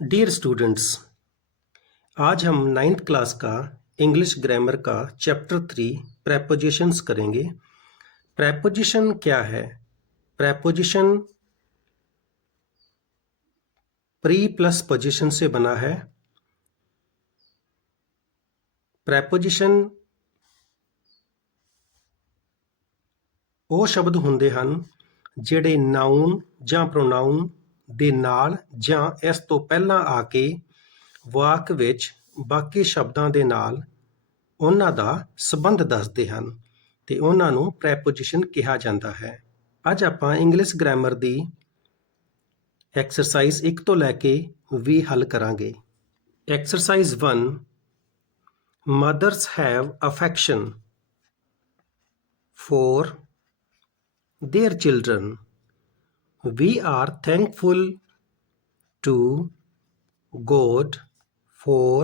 Dear students, आज हम 9th class का इंग्लिश ग्रामर का चैप्टर 3 प्रेपोजिशंस करेंगे। प्रेपोजिशन क्या है? प्रेपोजिशन प्री प्लस पोजिशन से बना है। प्रेपोजिशन ਉਹ ਸ਼ਬਦ ਹੁੰਦੇ ਹਨ ਜਿਹੜੇ ਨਾਊਨ ਜਾਂ ਪ੍ਰੋਨਾਊਨ ਦੇ ਨਾਲ ਜਾਂ ਇਸ ਤੋਂ ਪਹਿਲਾਂ ਆ ਕੇ ਵਾਕ ਵਿੱਚ ਬਾਕੀ ਸ਼ਬਦਾਂ ਦੇ ਨਾਲ ਉਹਨਾਂ ਦਾ ਸੰਬੰਧ ਦੱਸਦੇ ਹਨ ਤੇ ਉਹਨਾਂ ਨੂੰ ਪ੍ਰੈਪੋਜੀਸ਼ਨ ਕਿਹਾ ਜਾਂਦਾ ਹੈ। ਅੱਜ ਆਪਾਂ ਇੰਗਲਿਸ਼ ਗ੍ਰਾਮਰ ਦੀ ਐਕਸਰਸਾਈਜ਼ 1 ਤੋਂ ਲੈ ਕੇ 20 ਹੱਲ ਕਰਾਂਗੇ। Exercise 1 Mothers have affection for their children. We are thankful to God for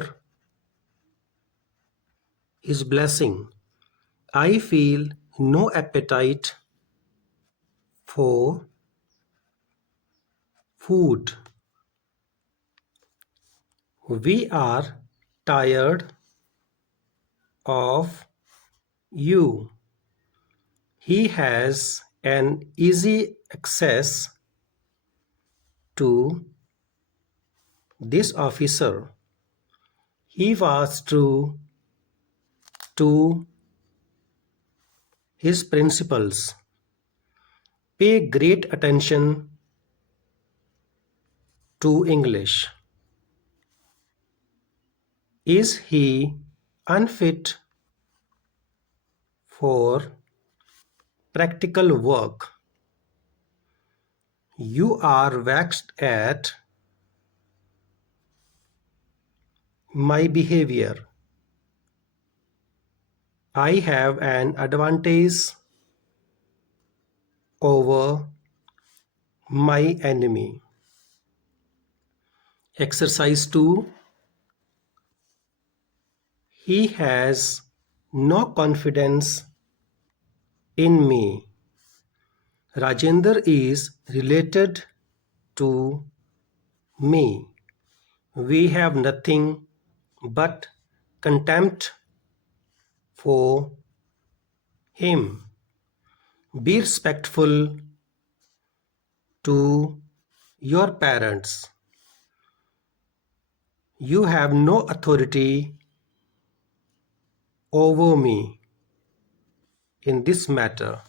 His blessing. I feel no appetite for food. We are tired of you. He has an easy access to this officer. He was true to his principles. Pay great attention to English. Is he unfit for practical work? You are vexed at my behavior. I have an advantage over my enemy. Exercise 2. He has no confidence in me. Rajendra is related to me. We have nothing but contempt for him. Be respectful to your parents. You have no authority over me in this matter.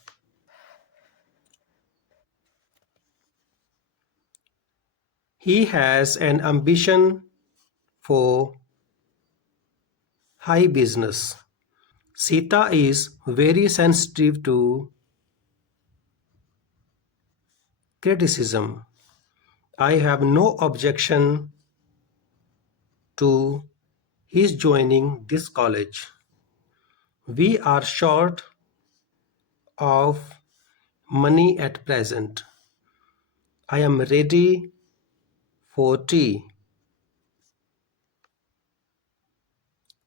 He has an ambition for high business. Sita is very sensitive to criticism. I have no objection to his joining this college. We are short of money at present. I am ready for tea.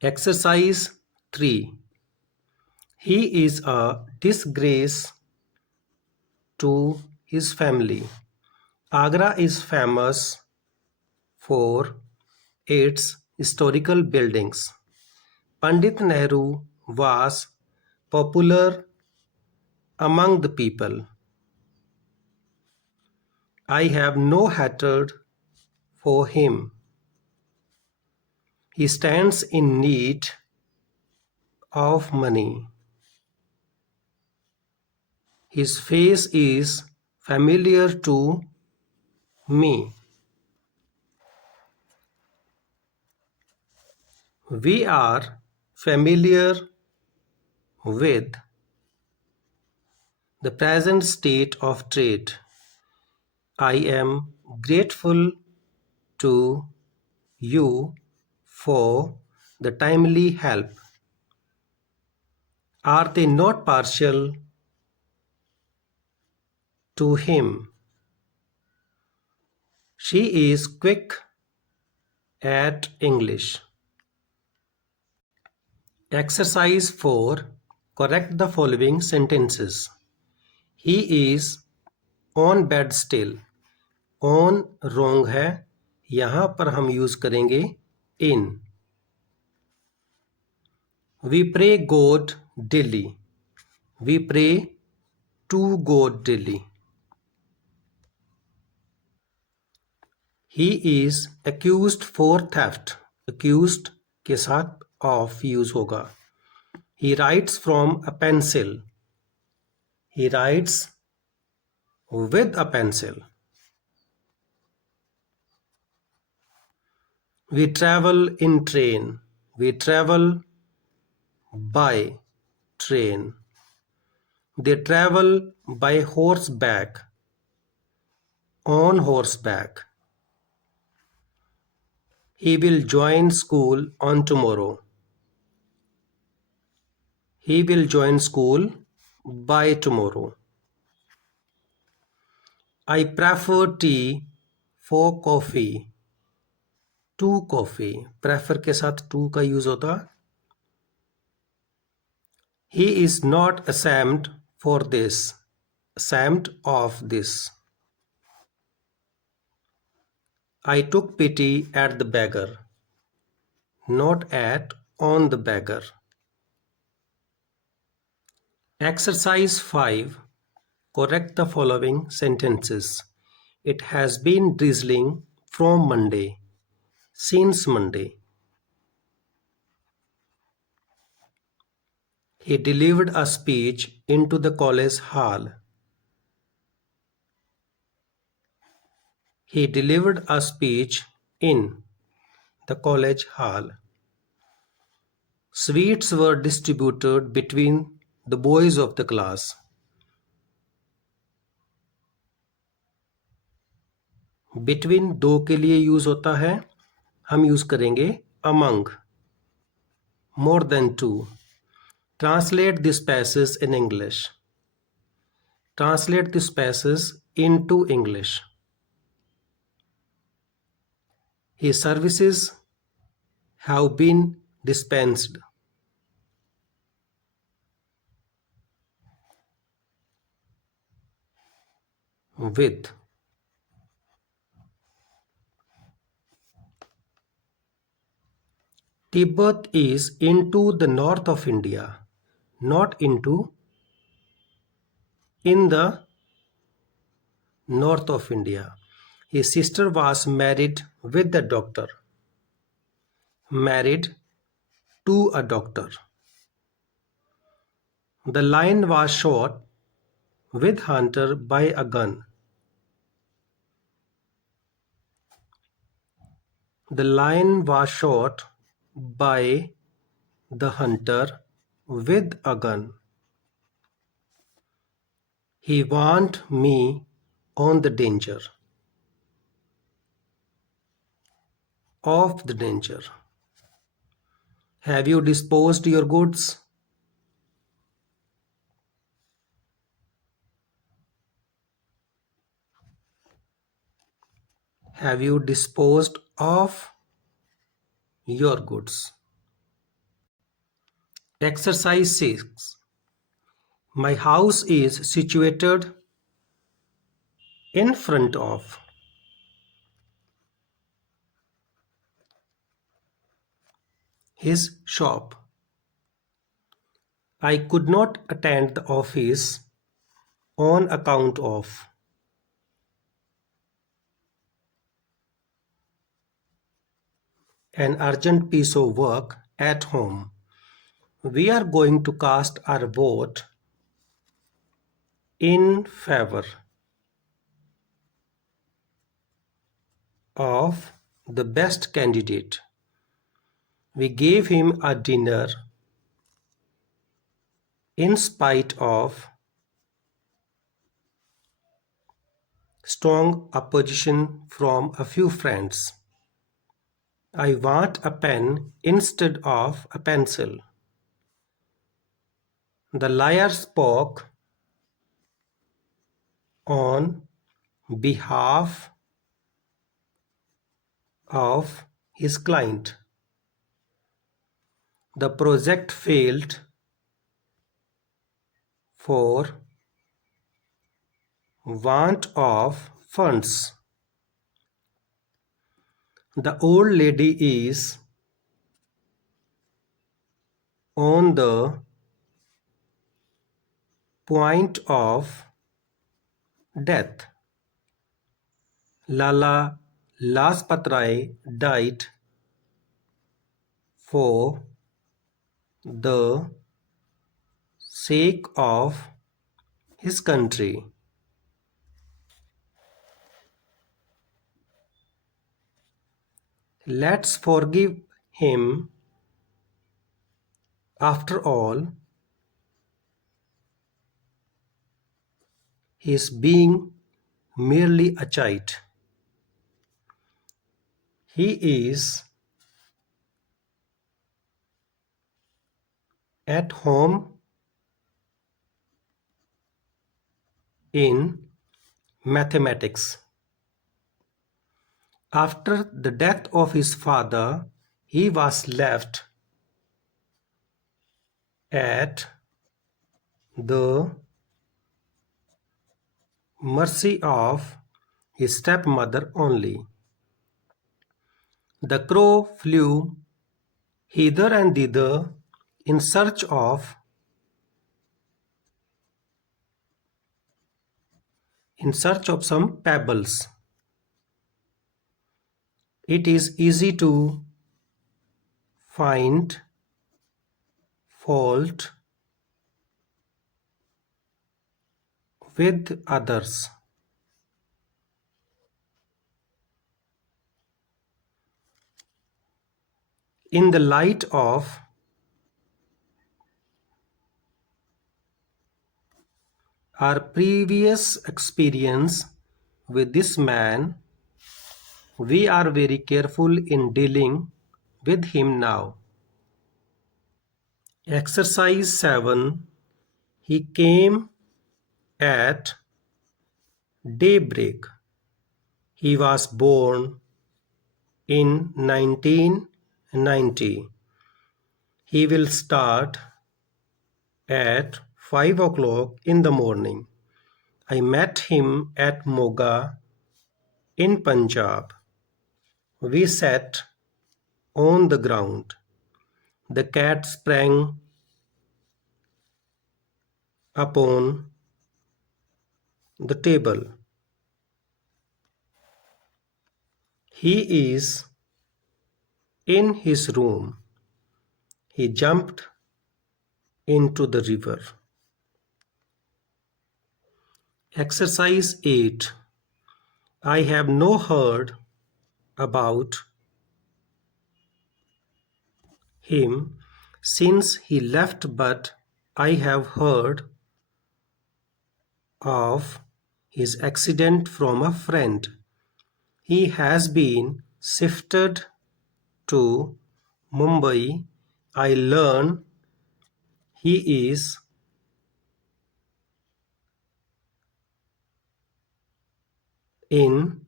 Exercise 3. He is a disgrace to his family. Agra is famous for its historical buildings. Pandit Nehru was popular among the people. I have no hatred for him. He stands in need of money. His face is familiar to me. We are familiar with the present state of trade. I am grateful to you for the timely help. Are they not partial to him? She is quick at English. Exercise 4. Correct the following sentences. He is on bed still. On wrong है, यहाँ पर हम use करेंगे in. We pray God daily. We pray to God daily. He is accused for theft. Accused के साथ of use होगा. He writes from a pencil. He writes with a pencil. We travel in train. We travel by train. They travel by horseback. On horseback. He will join school on tomorrow. He will join school by tomorrow. I prefer tea for coffee. To coffee. Prefer के साथ to का use होता. He is not ashamed for this. Ashamed of this. I took pity at the beggar. Not at, on the beggar. Exercise 5. Correct the following sentences. It has been drizzling from Monday. Since Monday. He delivered a speech into the college hall. He delivered a speech in the college hall. Sweets were distributed between the boys of the class. Between दो के लिए use होता है. हम use करेंगे among. More than two. Translate this passage in English. Translate this passage into English. His services have been dispensed. With. Tibet is into the north of India. Not into. In the north of India. His sister was married with a doctor. Married to a doctor. The lion was shot with hunter by a gun. The lion was shot by the hunter with a gun. He warned me on the danger. Of the danger. Have you disposed your goods? Have you disposed of your goods? Exercise 6. My house is situated in front of. His shop. I could not attend the office on account of. An urgent piece of work at home. We are going to cast our vote in favor of the best candidate. We gave him a dinner in spite of strong opposition from a few friends. I want a pen instead of a pencil. The liar spoke on behalf of his client. The project failed for want of funds. The old lady is on the point of death. Lala Lajpat Rai died for the sake of his country. Let's forgive him. After all, he's being merely a child. He is at home in mathematics. After the death of his father, he was left at the mercy of his stepmother only. The crow flew hither and thither in search of some pebbles. It is easy to find fault with others. In the light of our previous experience with this man, we are very careful in dealing with him now. Exercise 7. He came at daybreak. He was born in 1990. He will start at 5 o'clock in the morning. I met him at Moga in Punjab. We sat on the ground. The cat sprang upon the table. He is in his room. He jumped into the river. Exercise 8. I have no heard about him since he left, but I have heard of his accident from a friend. He has been shifted to Mumbai. I learn he is in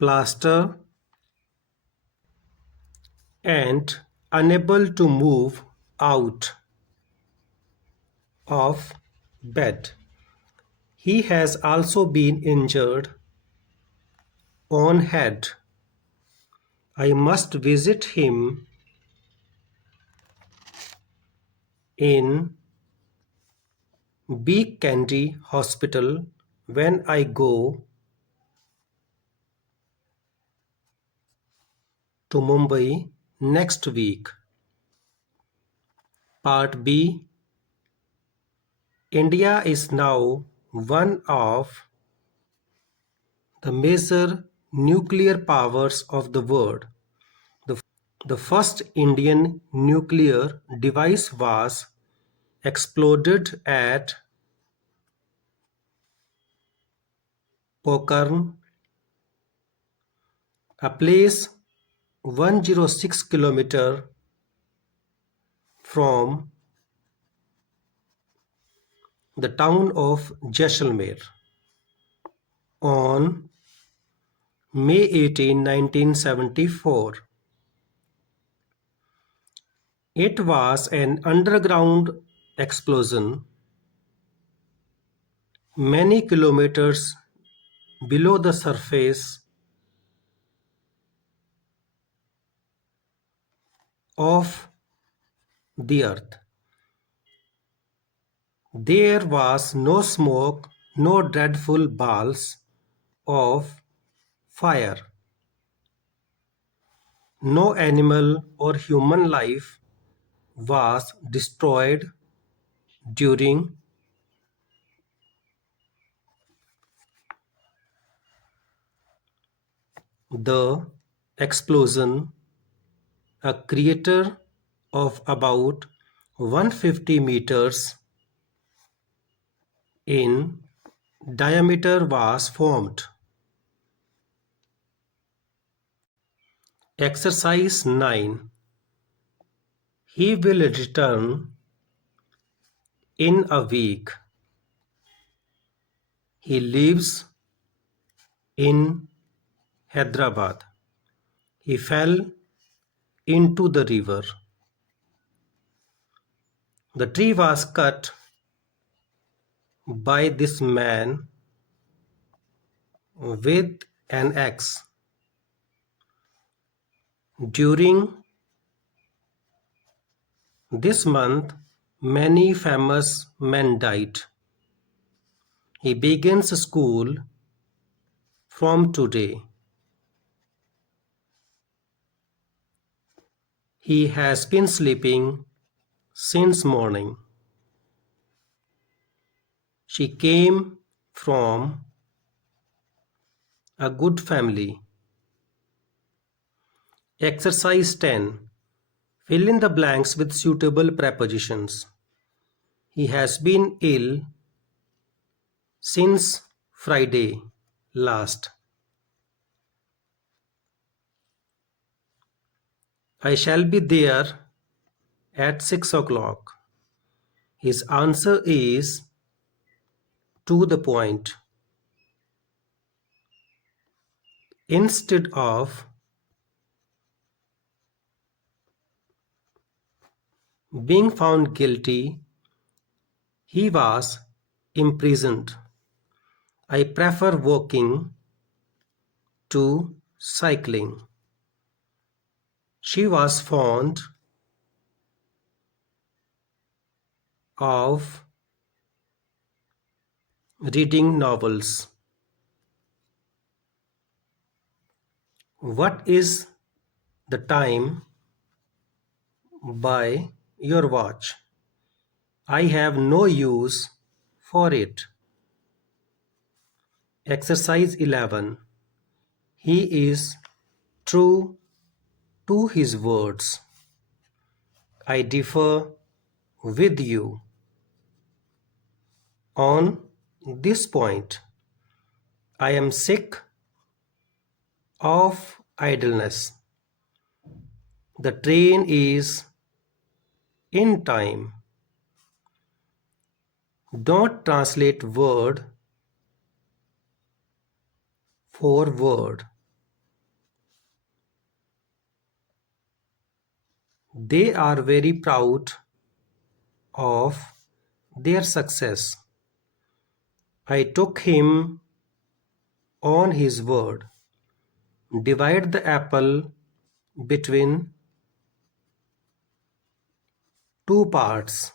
plaster and unable to move out of bed. He has also been injured on head. I must visit him in Big Candy Hospital when I go to Mumbai next week. Part B. India is now one of the major nuclear powers of the world. The first Indian nuclear device was exploded at Pokhran, a place 106 kilometers from the town of Jaisalmer. On May 18, 1974, it was an underground explosion many kilometers below the surface of the earth. There was no smoke, no dreadful balls of fire. No animal or human life was destroyed during the explosion. A crater of about 150 meters in diameter was formed. Exercise 9. He will return in a week. He lives in Hyderabad. He fell into the river. The tree was cut by this man with an axe. During this month, many famous men died. He begins school from today. He has been sleeping since morning. She came from a good family. Exercise 10. Fill in the blanks with suitable prepositions. He has been ill since Friday last. I shall be there at 6 o'clock. His answer is to the point. Instead of being found guilty, he was imprisoned. I prefer walking to cycling. She was fond of reading novels. What is the time by your watch? I have no use for it. Exercise 11. He is true to his words. I differ with you on this point. I am sick of idleness. The train is in time. Don't translate word for word. They are very proud of their success. I took him on his word. Divide the apple between two parts.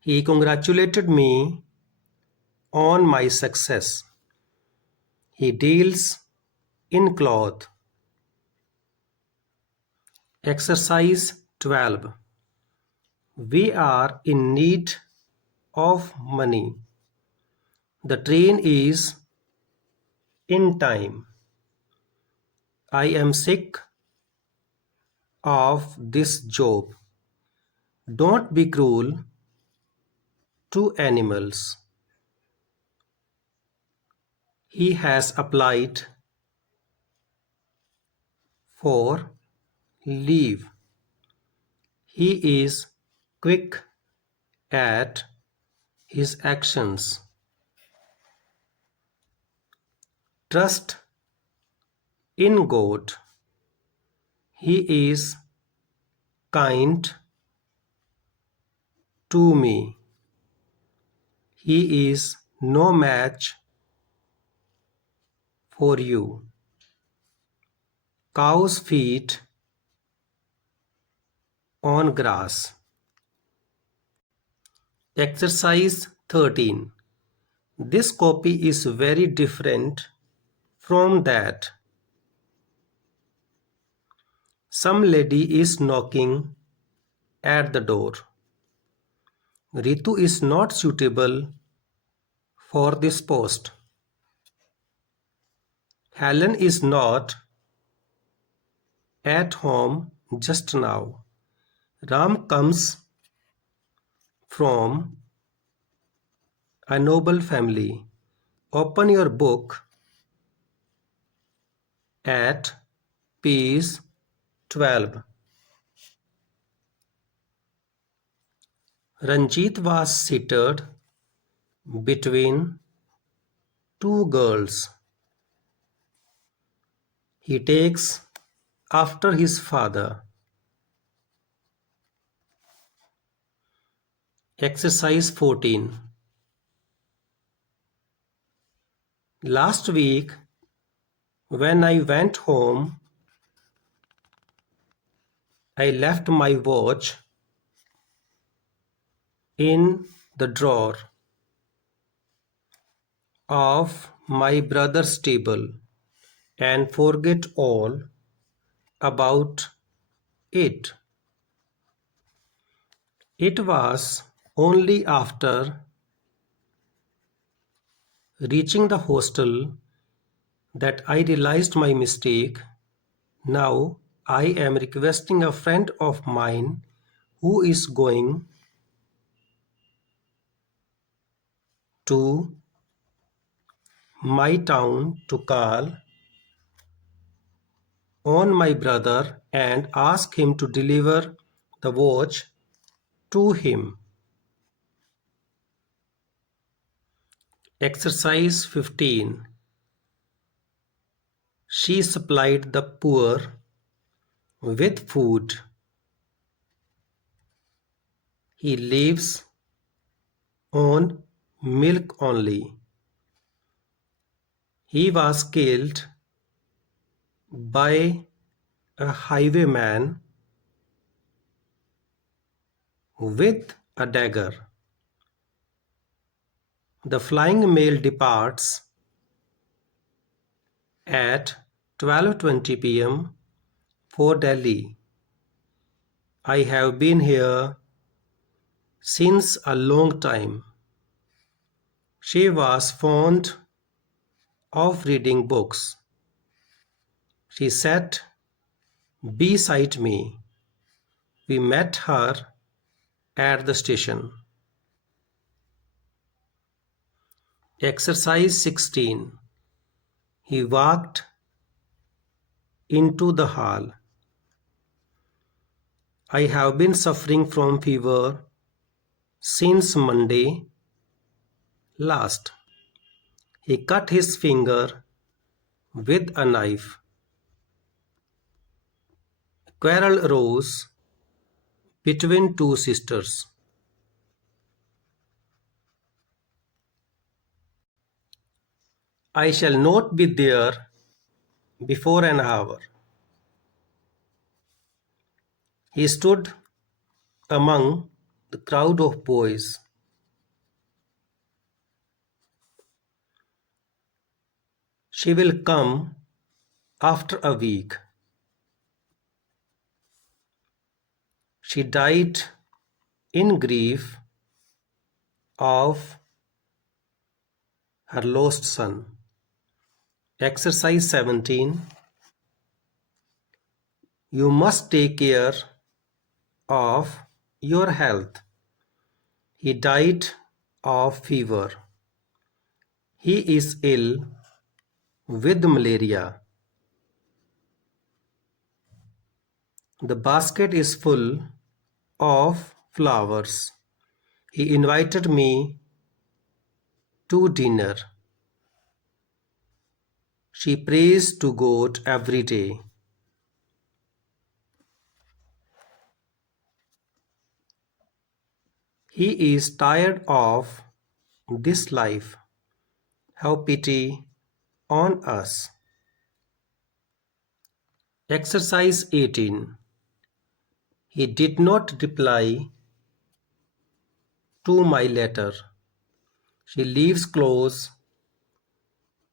He congratulated me on my success. He deals in cloth. Exercise 12. We are in need of money. The train is in time. I am sick of this job. Don't be cruel to animals. He has applied for leave. He is quick at his actions. Trust in God. He is kind to me. He is no match for you. Cow's feet on grass. Exercise 13. This copy is very different from that. Some lady is knocking at the door. Ritu is not suitable for this post. Helen is not at home just now. Ram comes from a noble family. Open your book at page 12. Ranjit was seated between two girls. He takes after his father. Exercise 14. Last week, when I went home, I left my watch in the drawer of my brother's table and forget all about it. It was only after reaching the hostel that I realized my mistake. Now I am requesting a friend of mine who is going to my town to call on my brother and ask him to deliver the watch to him. Exercise 15. She supplied the poor with food. He lives on milk only. He was killed by a highwayman with a dagger. The flying mail departs at 12:20 p.m. for Delhi. I have been here since a long time. She was fond of reading books. She sat beside me. We met her at the station. Exercise 16. He walked into the hall. I have been suffering from fever since Monday last. He cut his finger with a knife. A quarrel arose between two sisters. I shall not be there before an hour. He stood among the crowd of boys. She will come after a week. She died in grief of her lost son. Exercise 17. You must take care of your health. He died of fever. He is ill with malaria. The basket is full of flowers. He invited me to dinner. She prays to God every day. He is tired of this life. Have pity on us. Exercise 18. He did not reply to my letter. She lives close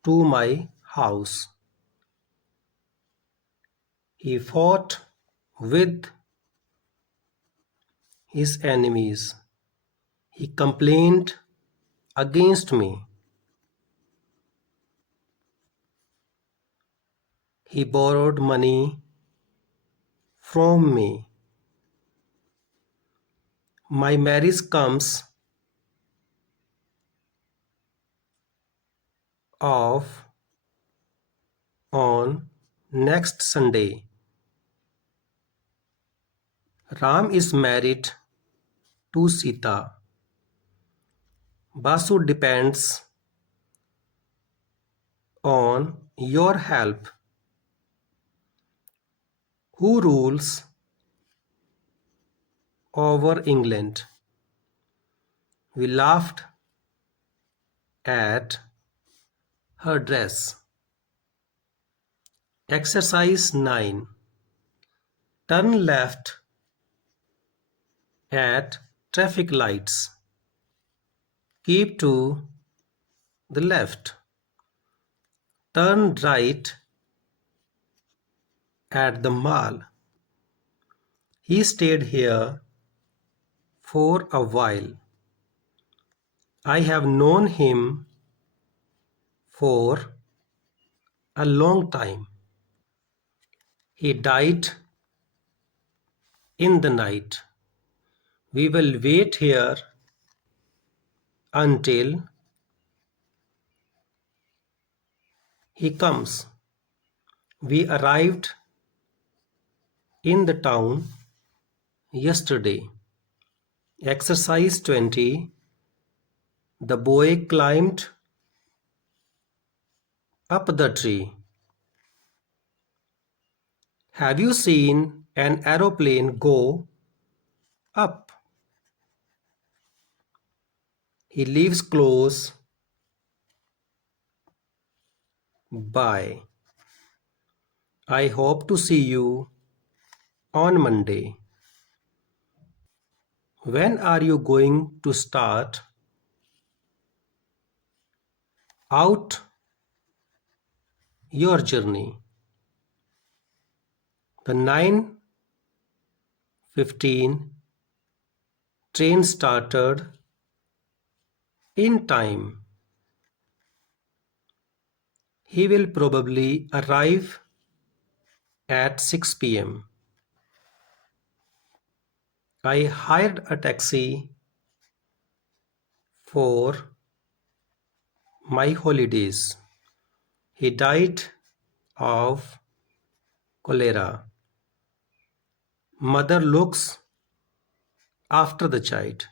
to my house. He fought with his enemies. He complained against me. He borrowed money from me. My marriage comes off on next Sunday. Ram is married to Sita. Basu depends on your help. Who rules over England? We laughed at her dress. Exercise 9. Turn left at traffic lights. Keep to the left. Turn right at the mall. He stayed here for a while. I have known him for a long time. He died in the night. We will wait here until he comes. We arrived in the town yesterday. Exercise 20. The boy climbed up the tree. Have you seen an aeroplane go up? He lives close by. I hope to see you on Monday. When are you going to start out your journey? The 9:15 train started in time. He will probably arrive at 6 p.m. I hired a taxi for my holidays. He died of cholera. Mother looks after the child.